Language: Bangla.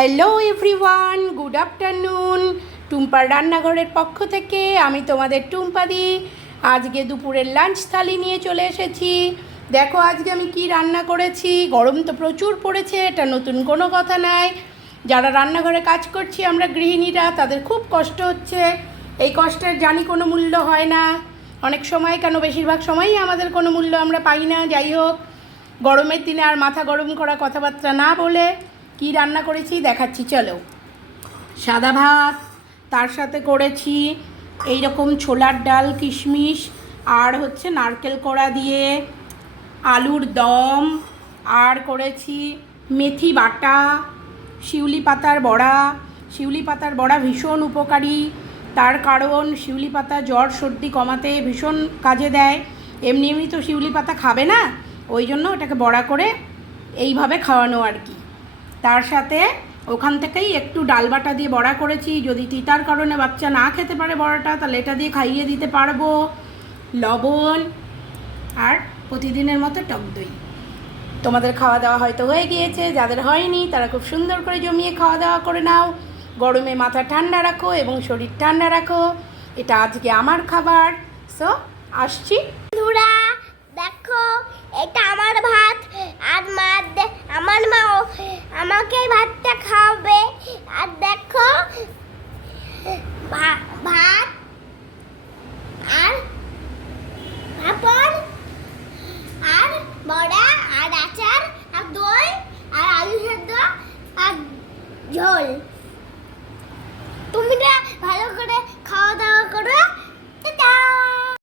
Hello everyone, good afternoon. টুম্পার রান্নাঘরের পক্ষ থেকে আমি তোমাদের টুম্পাদি আজকে দুপুরের লাঞ্চ থালি নিয়ে চলে এসেছি। দেখো আজকে আমি কি রান্না করেছি। গরম তো প্রচুর পড়েছে, এটা নতুন কোনো কথা নয়। যারা রান্নাঘরে কাজ করছি আমরা গৃহিণীরা, তাদের খুব কষ্ট হচ্ছে। এই কষ্টের জানি কোনো মূল্য হয় না, অনেক সময় কেন বেশিরভাগ সময়ই আমাদের কোনো মূল্য আমরা পাই না। যাই হোক, গরমের দিনে আর মাথা গরম করা কথাবার্তা না বলে কি রান্না করেছি দেখাচ্ছি। চলো, সাদা ভাত, তার সাথে করেছি এই রকম ছোলার ডাল, কিশমিশ আর হচ্ছে নারকেল কোড়া দিয়ে আলুর দম, আর করেছি মেথি বাটা, শিউলি পাতার বড়া। শিউলি পাতার বড়া ভীষণ উপকারী, তার কারণ শিউলি পাতা জ্বর সর্দি কমাতে ভীষণ কাজে দেয়। এমনি এমনি তো শিউলি পাতা খাবে না, ওই জন্য ওটাকে বড়া করে এইভাবে খাওয়ানো আর কি। তার সাথে ওখান থেকেই একটু ডাল বাটা দিয়ে বড়া করেছি, যদি তিতার কারণে বাচ্চা না খেতে পারে বড়াটা, তাহলে এটা দিয়ে খাইয়ে দিতে পারবো। লবণ আর প্রতিদিনের মতো টক দই। তোমাদের খাওয়া দাওয়া হয়তো হয়ে গিয়েছে, যাদের হয়নি তারা খুব সুন্দর করে জমিয়ে খাওয়া দাওয়া করে নাও। গরমে মাথা ঠান্ডা রাখো এবং শরীর ঠান্ডা রাখো। এটা আজকে আমার খাবার। সো আসছি। বন্ধুরা দেখো, এটা আমার ভাত, আর আমার মা আমাকে ভাতটা খাওয়াবে। আর দেখো, ভাত আর পাঁপড় আর বড়া